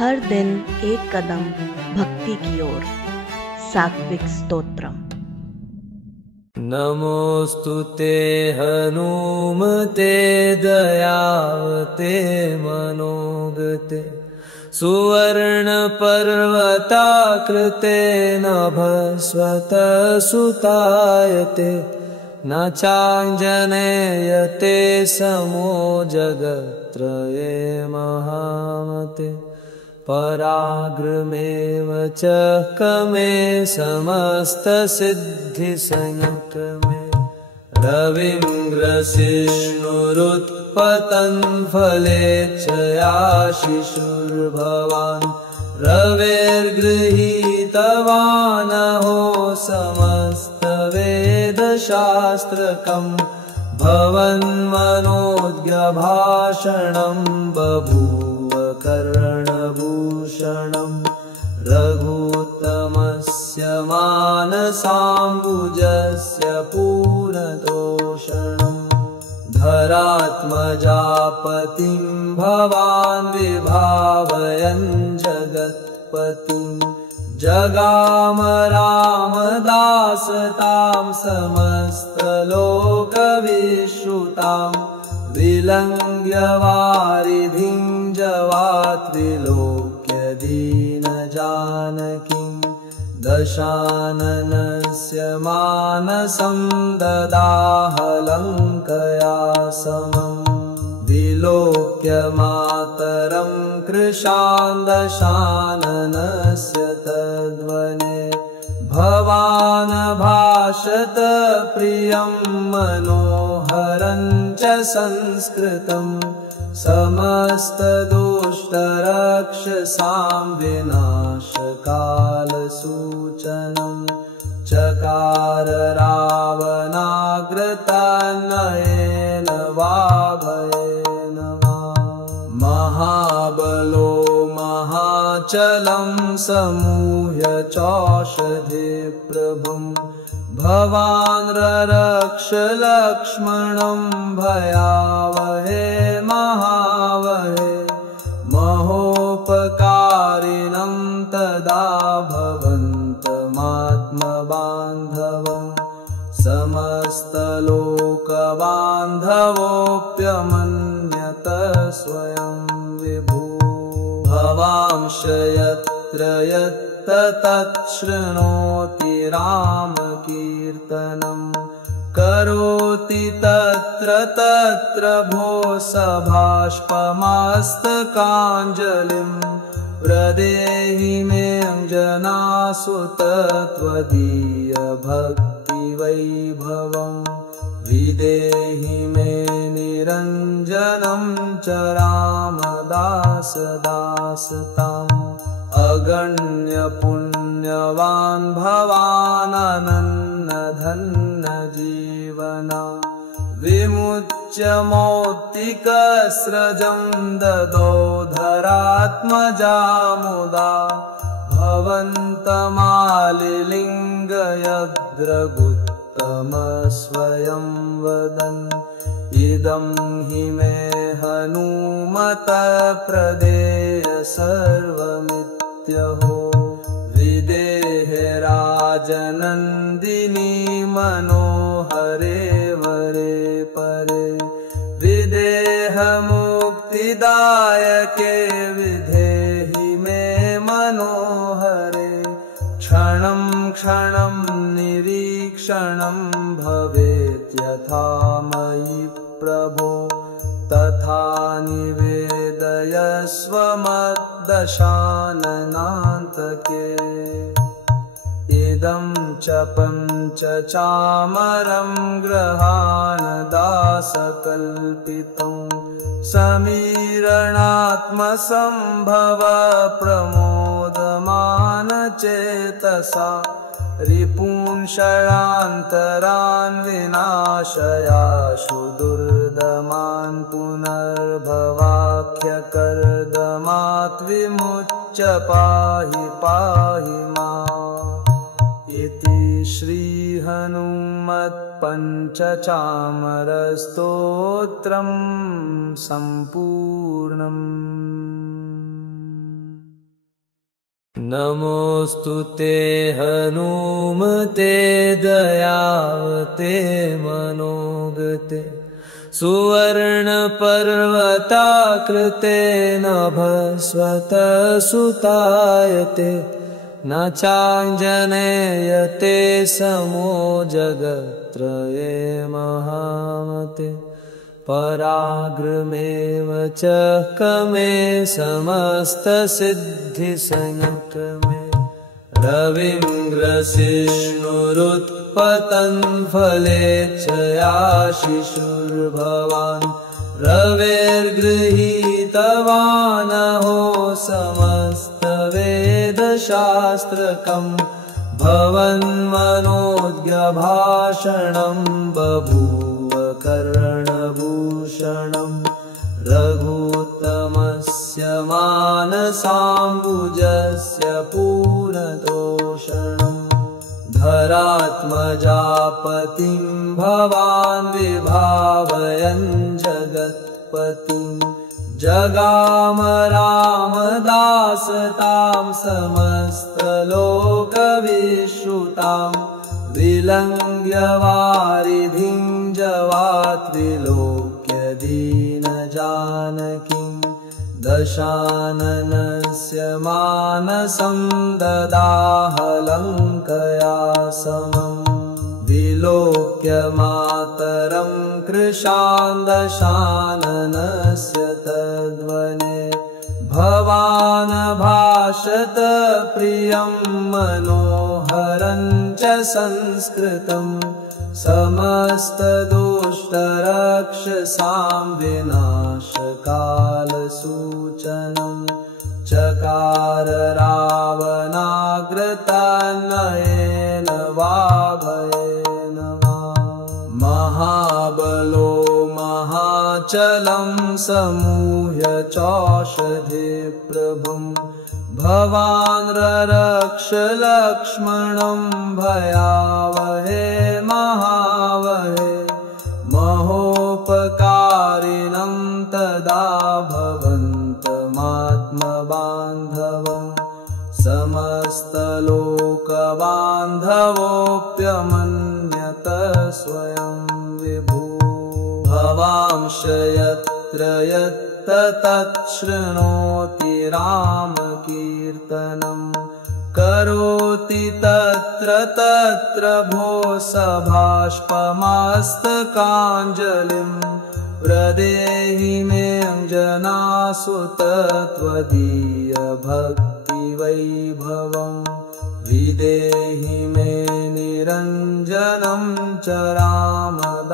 हर दिन एक कदम भक्ति की ओर। सात्विक स्तोत्रम। नमोस्तुते हनुमते दयावते मनोगते सुवर्णपर्वताकृते नभस्वतसुतायते न चाञ्जनेयते समो जगत्त्रये महामते पराग्रमेव च कमे समस्तसिद्धिसंयुक्तमे रविन्द्रसिष्णुरुत्पतन् फलेच्छयाशिशुर्भवान् रवेर्गृहीतवानहो समस्तवेदशास्त्रकम् भवन्मनोज्ञभाषणं बभूव कर्णभूषणं रघुत्तमस्य मानसाम्बुजस्य पूर्णतोषणं धरात्मजापतिं भवान् विभावयन् जगत्पतिं जगाम रामदासतां समस्तलोकविश्रुतां विलङ्घ्य वारिधिं जवात्रिलोक्यदीनजानकीं दशाननस्य मानसं ददाहलङ्कया समम् विलोक्य मातरं कृशान् दशाननस्य तद्वने भवान् भाषत प्रियं मनोहरं च संस्कृतं समस्तदुष्टराक्षसां विनाशकालसूचनं चकार रावणाग्रतनयेन वाभयेन वा महाबलो महाचलं समूह्य चौषधिप्रभुं भवान् ररक्ष लक्ष्मणं भयावहे महावहे महोपकारिणं तदा भवन्तमात्मबान्धवम् समस्तलोकबान्धवोऽप्यमन्यत स्वयं विभो भवांश यत्र यत्र तच्छृणोति रामकीर्तनं करोति तत्र तत्र भो सभाष्पमस्तकाञ्जलिं प्रदेहि मे जनासुत त्वदीयभक्तिवैभवं विदेहि मे निरञ्जनं च रामदासदासताम् अगण्यपुण्यवान् भवाननन्यधन्यजीवना विमुच्य मौक्तिकस्रजं ददो धरात्मजामुदा भवन्तमालिलिङ्गयद्रगुत्तमस्वयं वदन् इदं हि मे हनुमत प्रदेय सर्वमित्यहो विदेहे राजनन्दिनी मनोहरे वरे परे विदेह मुक्तिदायके विधेहि मे मनोहरे क्षणं क्षणं निरीक्षणं भवेद्यथा मयि प्रभो तथा निवेदयस्व मद्दशाननान्तके इदं च पञ्चचामरं ग्रहाणदासकल्पितं समीरणात्मसम्भव प्रमोदमानचेतसा रिपून् षडान्तरान् विनाशयाशु दुर्दमान् पुनर्भवाख्यकर्दमात् विमुच्य पाहि पाहि माम् इति श्री हनुमत्पञ्चचामरस्तोत्रम् सम्पूर्णम्। नमोऽस्तु ते हनुमते दयावते मनोगते सुवर्णपर्वताकृते नभस्वतसुतायते न चाञ्जनेयते समो जगत्त्रये महामते पराक्रमेव च कमे समस्तसिद्धिसंयुक्तमे रविन्द्रसिष्णुरुत्पतन् फलेच्छयाशिशुर्भवान् रवेर्गृहीतवानहो समस्तवेदशास्त्रकम् भवन्मनोज्ञभाषणं बभूव कर्णभूषणम् रघुत्तमस्य मानसाम्बुजस्य पूर्णतोषणम् धरात्मजापतिं भवान् विभावयन् जगत्पतिम् जगाम रामदासतां समस्तलोकविश्रुतां विलङ्घ्य वारिधिं जवात्रिलोक्य दीनजानकीं दशाननस्य मानसं ददाहलङ्कया समम् विलोक्य मातरं कृशान् दशाननस्य तद्वने भवान् भाषत प्रियं मनोहरं च संस्कृतम् समस्तदुष्टराक्षसां विनाशकालसूचनम् चकार रावणाग्रतनयेन वाभयेन वा महाबलो महाचलं समूह्य चौषधिप्रभुं भवान् ररक्ष लक्ष्मणं भयावहे महावहे महोपकारिणं तदा भवन्तमात्मबान्धवम् समस्तलोकबान्धवोऽप्यमन्यत स्वयं विभु भवांश यत्र यत्र तच्छृणोति रामकीर्तनं करोति तत्र तत्र भो सभाष्पमस्तकाञ्जलिं प्रदेहि मे जनासुत त्वदीय भक्तिवैभवम् विदेहि मे निरञ्जनं च रामदासदासताम्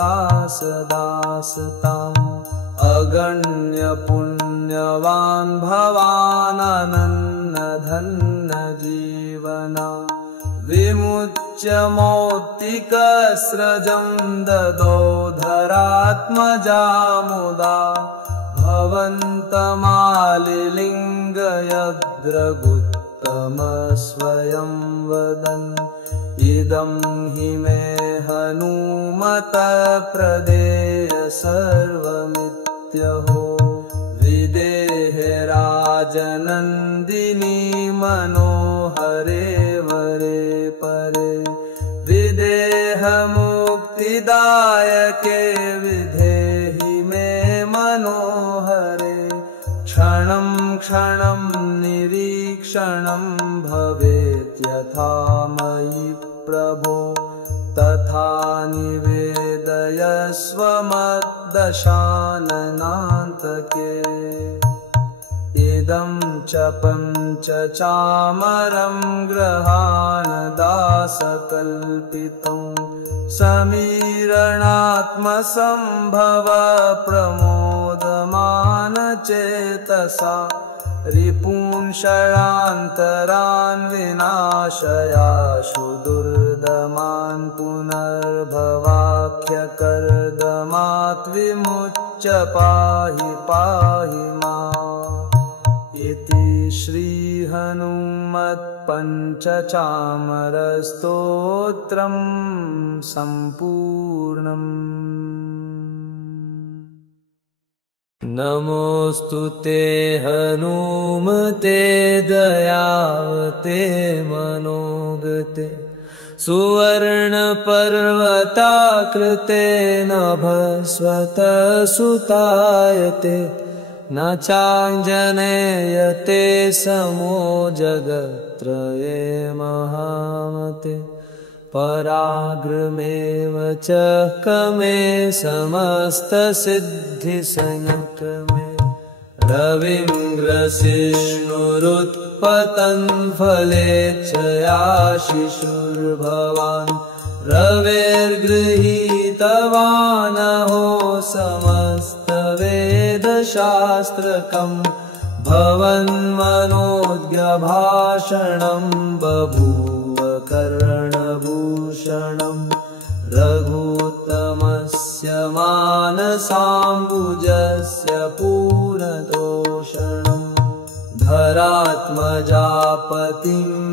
अगण्य पुण्यवान् भवाननन्नधन्य जीवना विमुच्य मौक्तिकस्रजं ददो धरात्मजामुदा भवन्तमालिलिङ्गयद्रगुत्तमस्वयं वदन् इदं हि मे हनुमत प्रदेय सर्वमित्यहो विदेहे राजनन्दिनी मनोहरे वरे परे विदेह मुक्तिदायके विधेहि मे मनोहरे क्षणं क्षणं निरीक्षणं भवेत्यथा मयि प्रभो तथा निवेदयस्व मद्दशाननान्तके इदं च पञ्चचामरं ग्रहाणदासकल्पितं समीरणात्मसम्भव प्रमोदमानचेतसा रिपून् षडान्तरान् विनाशयाशु दुर्दमान् पुनर्भवाख्यकर्दमात् विमुच्य पाहि पाहि माम् इति श्रीहनुमत्पञ्चचामरस्तोत्रम् सम्पूर्णम्। नमोऽस्तु ते हनुमते दयावते मनोगते सुवर्णपर्वताकृते नभस्वतसुतायते न चाञ्जनेयते समो जगत्त्रये महामते पराक्रमेव च कमे समस्तसिद्धिसंयुक्तमे रविन्द्रसिष्णुरुत्पतन् फलेच्छयाशिशुर्भवान् रवेर्गृहीतवानहो समस्तवेदशास्त्रकम् भवन्मनोज्ञभाषणं बभूव कर्णभूषणम् रघुत्तमस्य मानसाम्बुजस्य पूर्णतोषणम् धरात्मजापतिं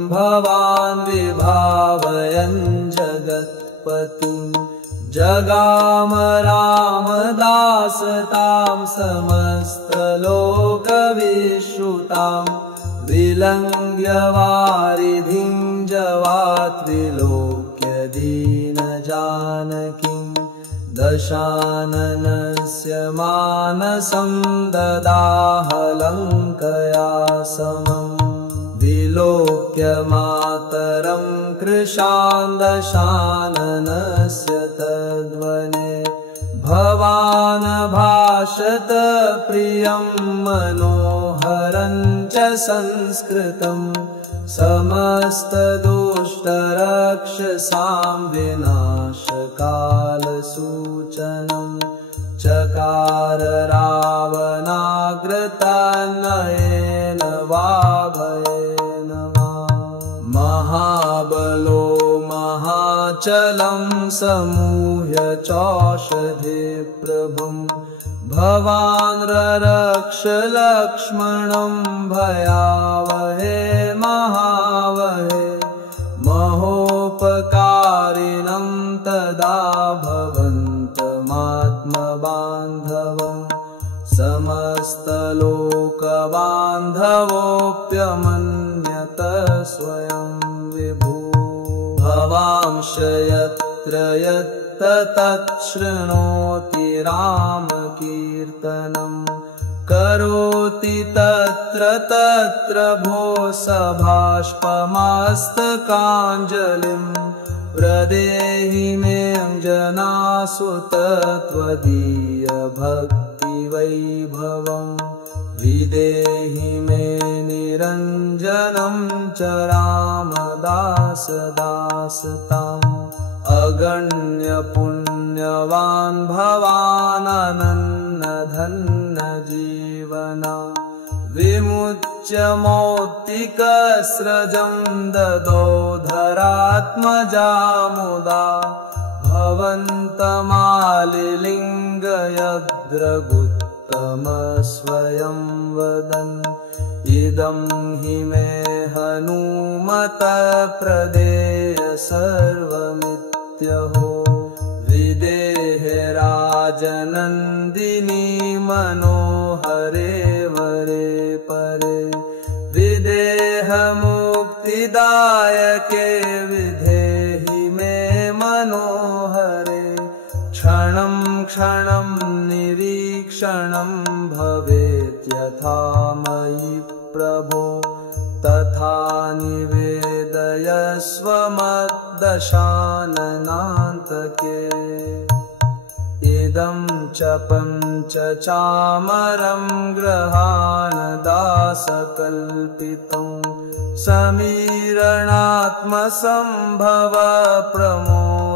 भवान् विभावयन् जगत्पतिं जगाम रामदासतां समस्तलोकविश्रुतां विलङ्घ्य वारिधिं जवात्रिलोक्य दीनजानकीं दशाननस्य मानसं ददाहलङ्कया समम् विलोक्य मातरं कृशान् दशाननस्य तद्वने भवान् भाषत प्रियं मनोहरं च संस्कृतम् समस्तदुष्टराक्षसां विनाशकालसूचनम् चकार रावणाग्रतनयेन वाभयेन वा महाबलो महाचलं समूह्य चौषधिप्रभुं भवान् ररक्ष लक्ष्मणं भयावहे महावहे महोपकारिणं तदा भवन्तमात्मबान्धवम् समस्तलोकबान्धवोऽप्यमन्यत स्वयं विभो भवांश यत्र यत्र तच्छृणोति रामकीर्तनं करोति तत्र तत्र भो सभाष्पमस्तकाञ्जलिं प्रदेहि मे जनासुत त्वदीय भक्तिवैभवम् विदेहि मे निरञ्जनं च रामदासदासताम् अगण्य पुण्यवान् भवाननन्यधन्य जीवना विमुच्य मौक्तिकस्रजं ददो धरात्मजामुदा भवन्तमालिलिङ्गयद्रगुत्तमस्वयं वदन् इदं हि मे हनुमत प्रदेय सर्वमित्यहो विदेहे राजनन्दिनी मनोहरे वरे परे विदेह मुक्तिदायके विधेहि मे मनोहरे क्षणं क्षणं निरीक्षणं भवेत्यथा मयि प्रभो तथा निवेदयस्व मद्दशाननान्तके इदं च पञ्चचामरं ग्रहाणदासकल्पितं समीरणात्मसम्भव प्रमोदमानचेतसा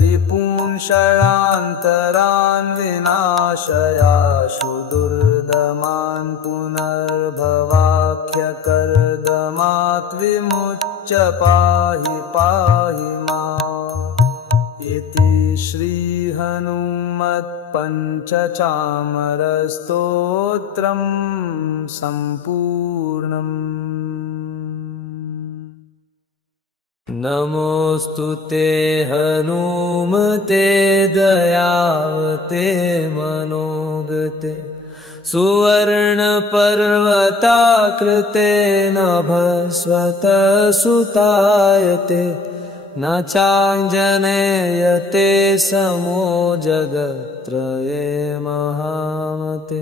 रिपुंषणान्तरान् विनाशयाशु दुर्दमान् पुनर्भवाख्यकर्दमात् विमुच्य पाहि पाहि माम् इति श्रीहनुमत्पञ्चचामरस्तोत्रम् सम्पूर्णम्। नमोऽस्तु ते हनुमते दयावते मनोगते सुवर्णपर्वताकृते नभस्वतसुतायते न चाञ्जनेयते समो जगत्त्रये महामते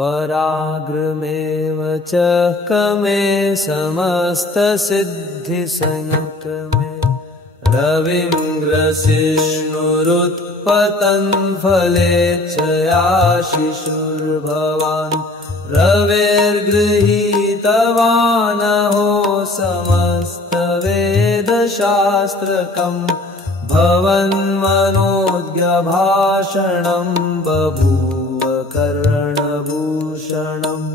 पराक्रमेव च कमे समस्तसिद्धिसंयुक्तमे रविन्द्रसिष्णुरुत्पतन् फलेच्छयाशिशुर्भवान् रवेर्गृहीतवानहो समस्तवेदशास्त्रकम् भवन्मनोज्ञभाषणं बभूव कर्णभूषणम्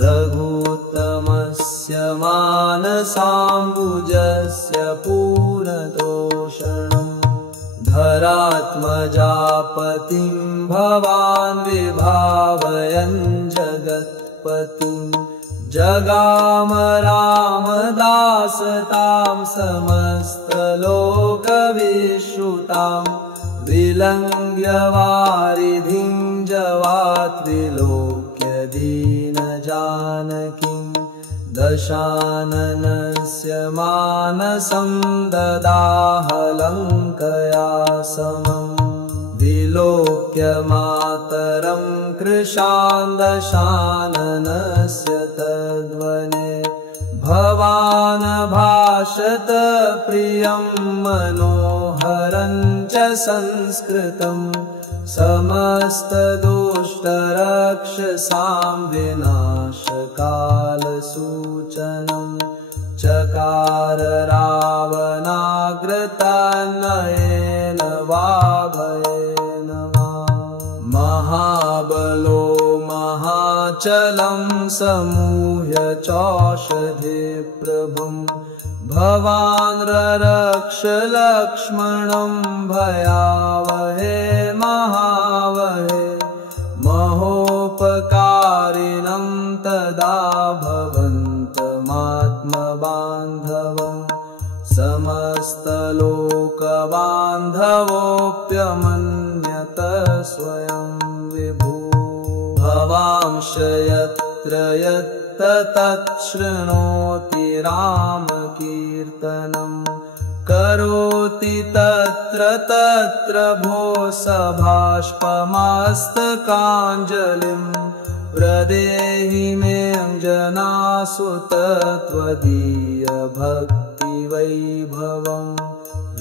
रघुत्तमस्य मानसाम्बुजस्य पूर्णतोषणम् धरात्मजापतिं भवान् विभावयन् जगत्पतिम् जगाम रामदासतां समस्तलोकविश्रुतां विलङ्घ्य वारिधिं जवात्रिलोक्य दीनजानकीं दशाननस्य मानसं ददाहलङ्कया समम् विलोक्य मातरं कृशान् दशाननस्य तद्वने भवान् भाषत प्रियं मनोहरं च संस्कृतम् समस्तदुष्टराक्षसां विनाशकालसूचनम् चकार रावणाग्रतनयेन वाभयेन वा महाबलो महाचलं समूह्य चौषधिप्रभुं भवान् ररक्ष लक्ष्मणं भयावहे महावहे महोपकारिणं तदा भवन्तमात्मबान्धवम् समस्तलोकबान्धवोऽप्यमन्यत स्वयं विभो भवांश यत्र यत्र तच्छृणोति रामकीर्तनं करोति तत्र तत्र भो सभाष्पमस्तकाञ्जलिं प्रदेहि मे जनासुत त्वदीय भक्तिवैभवम्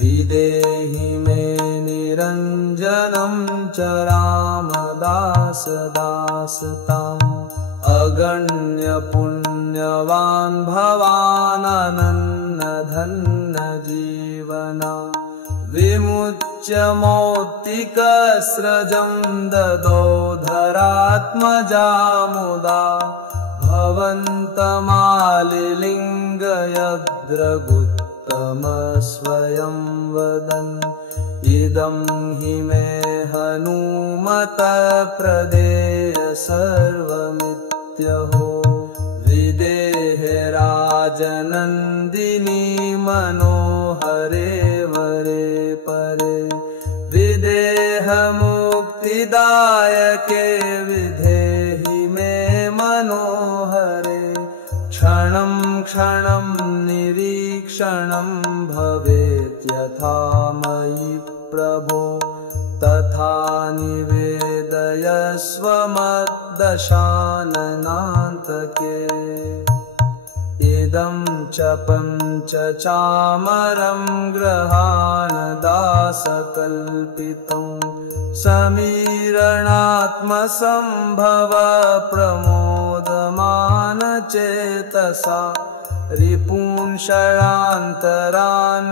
विदेहि मे निरञ्जनं च रामदासदासताम् अगण्य पुण्यवान् भवाननन्यधन्य जीवना विमुच्य मौक्तिकस्रजं ददो धरात्मजामुदा भवन्तमालिलिङ्गयद्रगुत्तमस्वयं वदन् इदं हि मे हनुमत प्रदेय सर्वमित्यहो विदेहे राजनन्दिनी मनोहरे वरे परे विदेह मुक्तिदायके विधेहि मे मनोहरे क्षणं क्षणं निरीक्षणं भवेत्यथा मयि प्रभो तथा निवेदयस्व मद्दशाननान्तके इदं च पञ्चचामरं ग्रहाणदासकल्पितं समीरणात्मसम्भव प्रमोदमानचेतसा रिपुंषयान्तरान्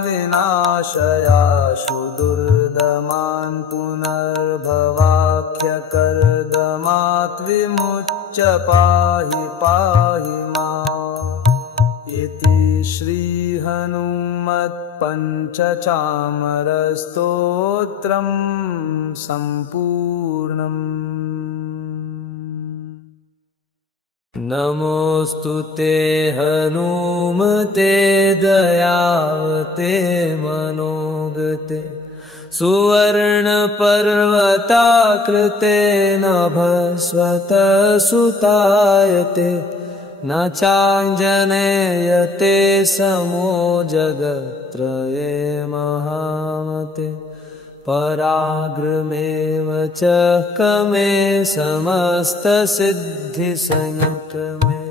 विनाशयाशु दुर्दमान् पुनर्भवाख्यकर्दमात् विमुच्य पाहि पाहि माम् इति श्रीहनुमत्पञ्चचामरस्तोत्रं सम्पूर्णम्। नमोऽस्तु ते हनुमते दयावते मनोगते सुवर्णपर्वताकृते नभस्वतसुतायते न चाञ्जनेयते समो जगत्त्रये महामते पराक्रमेव च कमे समस्तसिद्धिसंयुक्तमे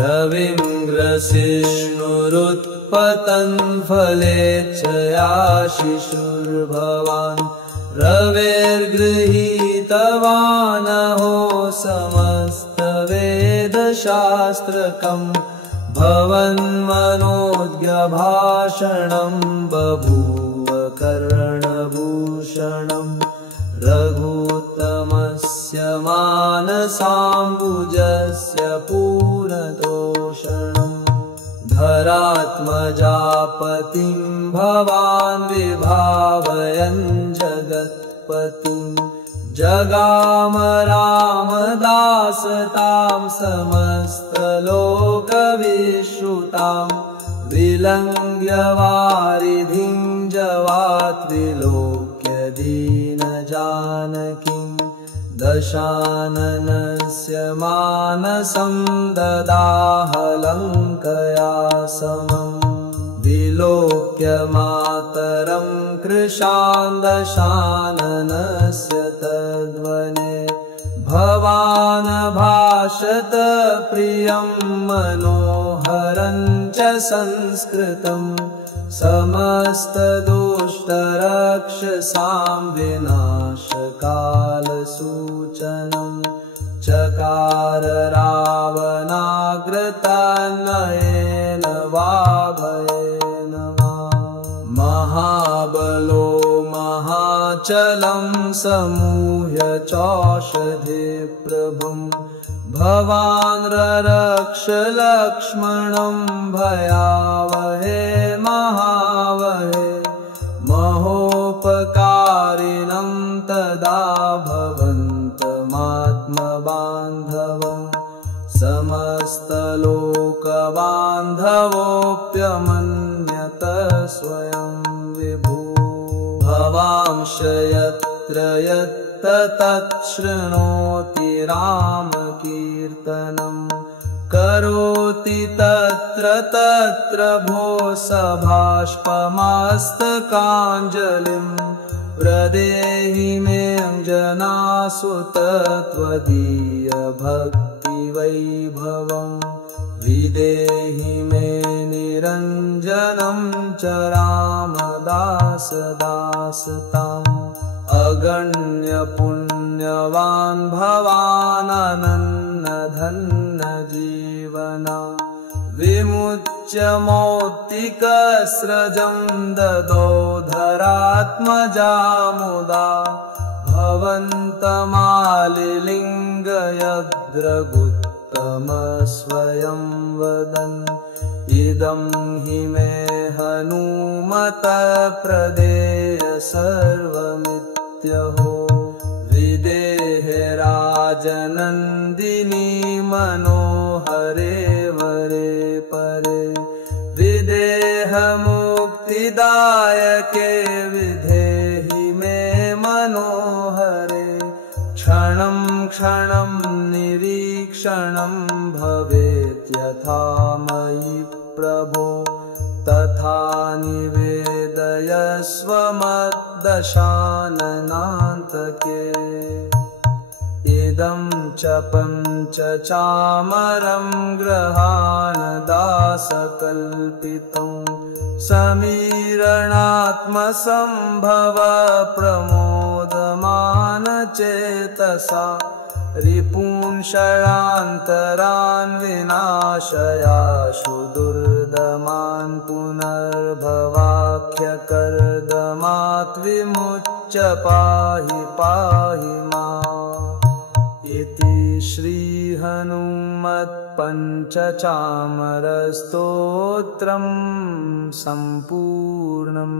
रविन्द्रसिष्णुरुत्पतन् फलेच्छयाशिशुर्भवान् रवेर्गृहीतवानहो समस्तवेदशास्त्रकम् भवन्मनोज्ञभाषणं बभूव कर्णभूषणम् रघुत्तमस्य मानसाम्बुजस्य पूर्णतोषणम् धरात्मजापतिं भवान् विभावयन् जगत्पतिम् जगाम रामदासतां समस्तलोकविश्रुतां विलङ्घ्य वारिधिं जवात्रिलोक्य दीनजानकीं दशाननस्य मानसं ददाहलङ्कया समम् विलोक्य मातरं कृशान् दशाननस्य तद्वने भवान् भाषत प्रियं मनोहरं च संस्कृतम् समस्तदुष्टराक्षसां विनाशकालसूचनम् चकार रावणाग्रतनयेन वाभयेन वा महाबलो महाचलं समूह्य चौषधिप्रभुं भवान् ररक्ष लक्ष्मणं भयावहे महावहे महोपकारिणं तदा भवन्तमात्मबान्धवम् समस्तलोकबान्धवोऽप्यमन्यत स्वयं विभो भवांश यत्र यत्र तच्छृणोति रामकीर्तनं करोति तत्र तत्र भो सभाष्पमस्तकाञ्जलिं प्रदेहि मे जनासुत त्वदीय भक्तिवैभवम् विदेहि मे निरञ्जनं च रामदासदासताम् अगण्य पुण्यवान् भवाननन्नधन्य जीवना विमुच्य मौक्तिकस्रजं ददो धरात्मजामुदा भवन्तमालिलिङ्गयद्रगुत्तमस्वयं वदन् इदं हि मे हनुमत प्रदेय सर्वमित्यहो विदेहे राजनन्दिनी मनोहरे वरे परे विदेह मुक्तिदायके विधेहि मे मनोहरे क्षणं क्षणं निरीक्षणं भवेत्यथा मयि प्रभो तथा निवेदयस्व मद्दशाननान्तके इदं च पञ्चचामरं ग्रहाणदासकल्पितं समीरणात्मसम्भव प्रमोदमानचेतसा रिपून् षडान्तरान् विनाशयाशु दुर्दमान् पुनर्भवाख्यकर्दमात् विमुच्य पाहि पाहि माम् इति श्रीहनुमत्पञ्चचामरस्तोत्रम् सम्पूर्णम्।